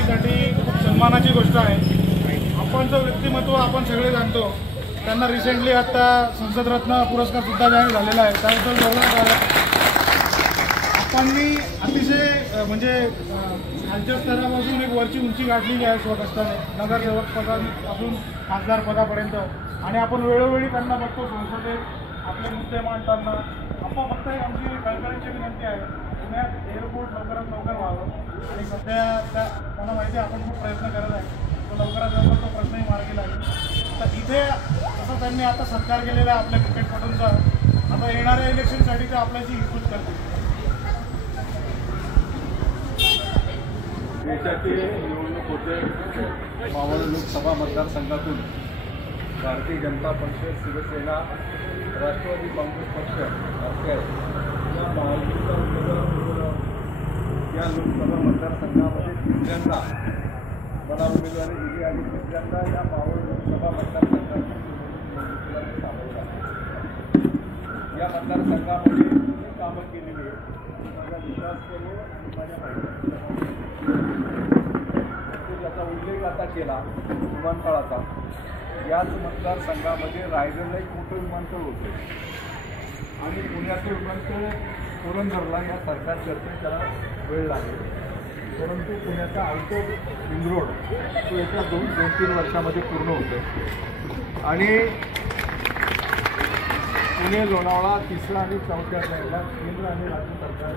लोकशाहीसाठी खूप सन्मानाची गोष्ट आहे। आपण जो व्यक्तिमत्व आपण सगळे जाणतो, त्यांना रिसेंटली आता संसद रत्न पुरस्कार सुद्धा जाहीर झालेला आहे। त्याबद्दल बोलण्यात आलं। आपण अतिशय म्हणजे खालच्या स्तरापासून एक वरची उंची गाठलेली आहे स्वकष्टाने, नगरसेवक पदापासून खासदार पदापर्यंत। आणि आपण वेळोवेळी त्यांना बघतो संसदेत आपले मुद्दे मांडताना। आपण फक्त आमची कळकळीची विनंती आहे, पुण्यात एअरपोर्ट लवकरात लवकर व्हावं। आणि सध्या त्यांना माहिती आहे आपण खूप प्रयत्न करत आहे, तो लवकरात लवकर तो प्रश्नही मार्गी लागेल। तर इथे जसं त्यांनी आता सत्कार केलेला आहे आपल्या क्रिकेटपटूंचा, आता येणाऱ्या इलेक्शनसाठी ते आपल्याशी हितगुज करतील। देशाची निवडणूक होते। मावळ लोकसभा मतदारसंघातून भारतीय जनता पक्ष, शिवसेना, राष्ट्रवादी काँग्रेस पक्ष असे या महायुतीचा या लोकसभा मतदारसंघामध्ये तिसऱ्यांदा मला उमेदवारी दिली आणि तिसऱ्यांदा या मावळ लोकसभा मतदारसंघातून सामोरं आहे। या मतदारसंघामध्ये कामं केलेली आहे, माझा विश्वास केले आणि माझ्या माहिती याचा उल्लेख आता केला विमानतळाचा। याच मतदारसंघामध्ये रायगडला एक मोठं विमानतळ होतं आणि पुण्याचं विमानतळ पुरंदरला या सरकारतर्फे त्याला वेळ लागेल, परंतु पुण्याचा आउटर रिंग रोड तो एका 2-3 वर्षामध्ये पूर्ण होतो आणि पुणे लोणावळा तिसरा आणि चौथ्या लाईनला केंद्र आणि राज्य सरकार